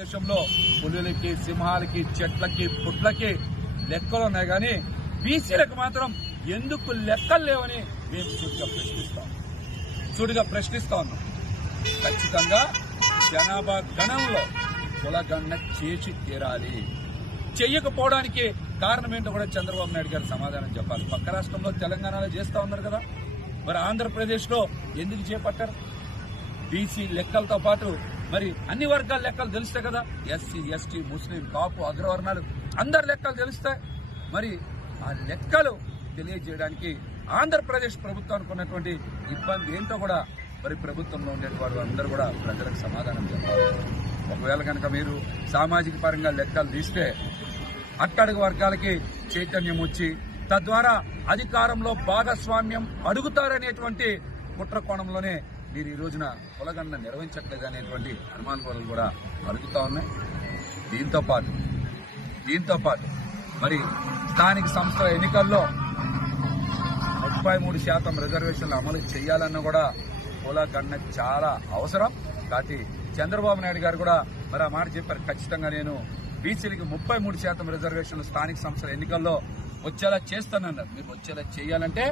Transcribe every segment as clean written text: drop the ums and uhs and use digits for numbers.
దేశంలో పులులకి, సింహాలకి, చెట్లకి, పుట్లకి లెక్కలు ఉన్నాయి కానీ బీసీలకు మాత్రం ఎందుకు లెక్కలు లేవని మేము సూటిగా ప్రశ్నిస్తా ఉన్నాం. ఖచ్చితంగా జనాభా గణంలో కులగణన చేసి తీరాలి. చెయ్యకపోవడానికి కారణం ఏంటో కూడా చంద్రబాబు నాయుడు గారు సమాధానం చెప్పాలి. పక్క రాష్ట్రంలో తెలంగాణలో చేస్తా ఉన్నారు కదా, మరి ఆంధ్రప్రదేశ్ లో ఎందుకు చేపట్టారు? బీసీ లెక్కలతో పాటు మరి అన్ని వర్గాల లెక్కలు తెలుస్తాయి కదా, ఎస్సీ, ఎస్టీ, ముస్లిం, కాపు, అగ్రవర్ణాలు అందరి లెక్కలు తెలుస్తాయి. మరి ఆ లెక్కలు తెలియజేయడానికి ఆంధ్రప్రదేశ్ ప్రభుత్వానికి ఉన్నటువంటి ఇబ్బంది ఏంటో కూడా మరి ప్రభుత్వంలో ఉండే వారు అందరూ కూడా ప్రజలకు సమాధానం చెప్పాలి. ఒకవేళ కనుక మీరు సామాజిక పరంగా లెక్కలు తీస్తే అట్టడుగు వర్గాలకి చైతన్యం వచ్చి తద్వారా అధికారంలో భాగస్వామ్యం అడుగుతారనేటువంటి కుట్ర కోణంలోనే మీరు ఈ రోజున కులగణన నిర్వహించట్లేదు అనేటువంటి అనుమానాలు కూడా అడుగుతా ఉన్నాయి. దీంతో పాటు మరి స్థానిక సంస్థల ఎన్నికల్లో 33% రిజర్వేషన్లు అమలు చేయాలన్న కూడా కులగణన చాలా అవసరం. కాబట్టి చంద్రబాబు నాయుడు గారు కూడా మరి ఆ మాట చెప్పారు. ఖచ్చితంగా నేను బీసీలకి 33% రిజర్వేషన్లు స్థానిక సంస్థల ఎన్నికల్లో వచ్చేలా చేస్తానన్నారు. మీరు వచ్చేలా చేయాలంటే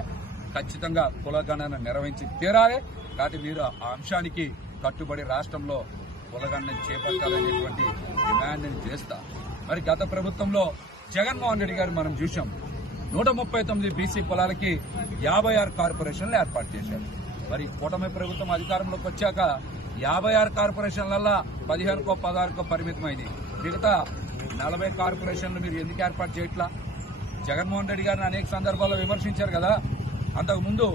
ఖచ్చితంగా కులగణన నిర్వహించి తీరాలి. కాబట్టి మీరు ఆ అంశానికి కట్టుబడి రాష్ట్రంలో కులగణన చేపట్టాలనేటువంటి డిమాండ్ చేస్తా. మరి గత ప్రభుత్వంలో జగన్మోహన్ రెడ్డి గారు మనం చూసాం, 139 బీసీ కులాలకి 56 కార్పొరేషన్లు ఏర్పాటు చేశారు. మరి కూటమి ప్రభుత్వం అధికారంలోకి వచ్చాక 56 కార్పొరేషన్లలో 15కో 16కో పరిమితమైంది. మిగతా 40 కార్పొరేషన్లు మీరు ఎందుకు ఏర్పాటు చేయట్లా? జగన్మోహన్ రెడ్డి గారిని అనేక సందర్భాల్లో విమర్శించారు కదా. అంతకుముందు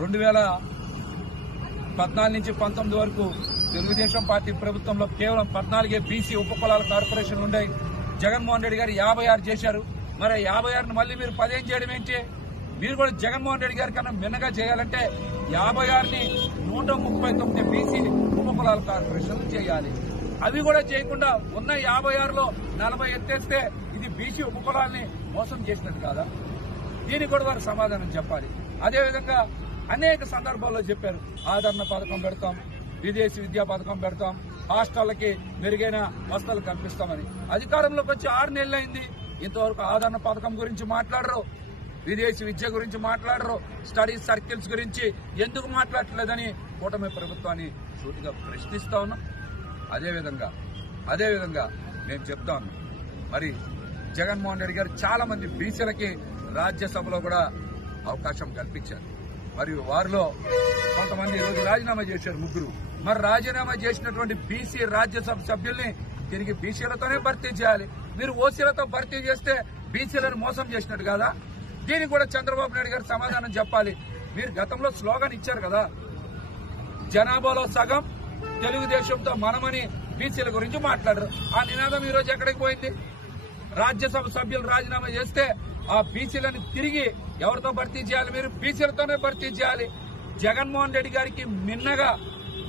2014 నుంచి 19 వరకు తెలుగుదేశం పార్టీ ప్రభుత్వంలో కేవలం 14 బీసీ ఉపకులాల కార్పొరేషన్లు ఉన్నాయి. జగన్మోహన్ రెడ్డి గారు 56 చేశారు. మరి 56ను మళ్ళీ మీరు 15 చేయడం ఏంటి? మీరు కూడా జగన్మోహన్ రెడ్డి గారి కన్నా మిన్నగా చేయాలంటే 56ని 139 బీసీ ఉపకులాల కార్పొరేషన్లు చేయాలి. అవి కూడా చేయకుండా ఉన్న 56లో 40 ఎత్తేస్తే ఇది బీసీ ఉపకులాల్ని మోసం చేసినట్టు కాదా? దీనికి కూడా వారు సమాధానం చెప్పాలి. అదేవిధంగా అనేక సందర్భాల్లో చెప్పారు, ఆదరణ పథకం పెడతాం, విదేశీ విద్యా పథకం పెడతాం, హాస్టళ్లకి మెరుగైన వసతులు కల్పిస్తామని. అధికారంలోకి వచ్చి 6 నెలలైంది, ఇంతవరకు ఆదరణ పథకం గురించి మాట్లాడరు, విదేశీ విద్య గురించి మాట్లాడరు, స్టడీ సర్కిల్స్ గురించి ఎందుకు మాట్లాడలేదని కూటమి ప్రభుత్వాన్ని సూటిగా ప్రశ్నిస్తా ఉన్నాం. అదేవిధంగా నేను చెప్తా ఉన్నాను, మరి జగన్మోహన్ రెడ్డి గారు చాలా మంది బీసీలకి రాజ్యసభలో కూడా అవకాశం కల్పించారు. మరియు వారిలో కొంతమంది ఈరోజు రాజీనామా చేశారు, 3. మరి రాజీనామా చేసినటువంటి బీసీ రాజ్యసభ సభ్యుల్ని తిరిగి బీసీలతోనే భర్తీ చేయాలి. మీరు ఓసీలతో భర్తీ చేస్తే బీసీలను మోసం చేసినట్టు కదా? దీనికి కూడా చంద్రబాబు నాయుడు గారు సమాధానం చెప్పాలి. మీరు గతంలో స్లోగన్ ఇచ్చారు కదా, జనాభాలో సగం తెలుగుదేశంతో మనమని బీసీల గురించి మాట్లాడరు. ఆ నినాదం ఈ రోజు ఎక్కడికి పోయింది? రాజ్యసభ సభ్యులు రాజీనామా చేస్తే ఆ బీసీలను తిరిగి ఎవరితో భర్తీ చేయాలి? మీరు బీసీలతోనే భర్తీ చేయాలి. జగన్మోహన్ రెడ్డి గారికి మిన్నగా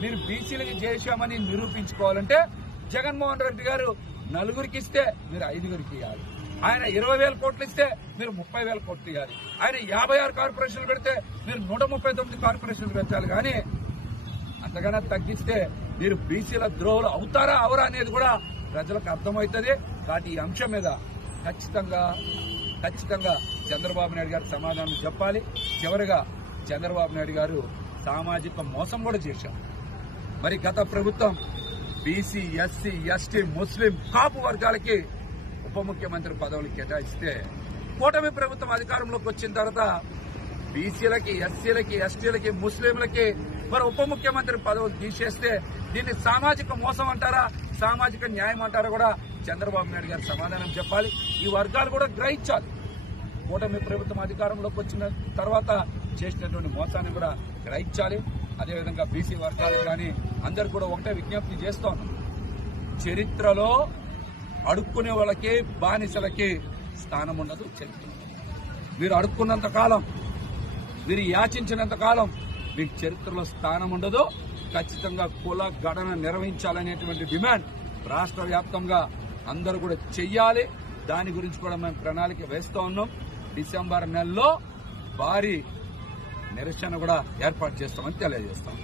మీరు బీసీలకి చేశామని నిరూపించుకోవాలంటే జగన్మోహన్ రెడ్డి గారు 4గురికి ఇస్తే మీరు 5గురికి ఇవ్వాలి. ఆయన 20,000 కోట్లు ఇస్తే మీరు 30,000 కోట్లు ఇవ్వాలి. ఆయన 56 కార్పొరేషన్లు పెడితే మీరు 139 కార్పొరేషన్లు పెట్టాలి. కానీ అంతకన్నా తగ్గిస్తే మీరు బీసీల ద్రోహులు అవుతారా అవరా అనేది కూడా ప్రజలకు అర్థమవుతుంది. కాబట్టి ఈ అంశం మీద ఖచ్చితంగా చంద్రబాబు నాయుడు గారు సమాధానం చెప్పాలి. చివరిగా చంద్రబాబు నాయుడు గారు సామాజిక మోసం కూడా చేశారు. మరి గత ప్రభుత్వం బీసీ, ఎస్సీ, ఎస్టీ, ముస్లిం, కాపు వర్గాలకి ఉప ముఖ్యమంత్రి పదవులు కేటాయిస్తే కూటమి ప్రభుత్వం అధికారంలోకి వచ్చిన తర్వాత బీసీలకి, ఎస్సీలకి, ఎస్టీలకి, ముస్లింలకి మరి ఉప ముఖ్యమంత్రి పదవులు తీసేస్తే దీన్ని సామాజిక మోసం అంటారా, సామాజిక న్యాయం అంటారా కూడా చంద్రబాబు నాయుడు గారు సమాధానం చెప్పాలి. ఈ వర్గాలు కూడా గ్రహించాలి. కూటమి ప్రభుత్వం అధికారంలోకి వచ్చిన తర్వాత చేసినటువంటి మోసాన్ని కూడా గ్రహించాలి. అదేవిధంగా బీసీ వర్గాలకు కానీ అందరు కూడా ఒకటే విజ్ఞప్తి చేస్తా ఉన్నాం, చరిత్రలో అడుక్కునే వాళ్ళకి, బానిసలకి స్థానం ఉండదు. చరిత్ర మీరు అడుక్కున్నంత కాలం, మీరు యాచించినంత కాలం మీకు చరిత్రలో స్థానం ఉండదు. ఖచ్చితంగా కుల గణన నిర్వహించాలనేటువంటి డిమాండ్ రాష్ట్ర వ్యాప్తంగా అందరూ కూడా చెయ్యాలి. దాని గురించి కూడా మేము ప్రణాళిక వేస్తూ ఉన్నాం. డిసెంబర్ నెలలో భారీ నిరసన కూడా ఏర్పాటు చేస్తామని తెలియజేస్తాం.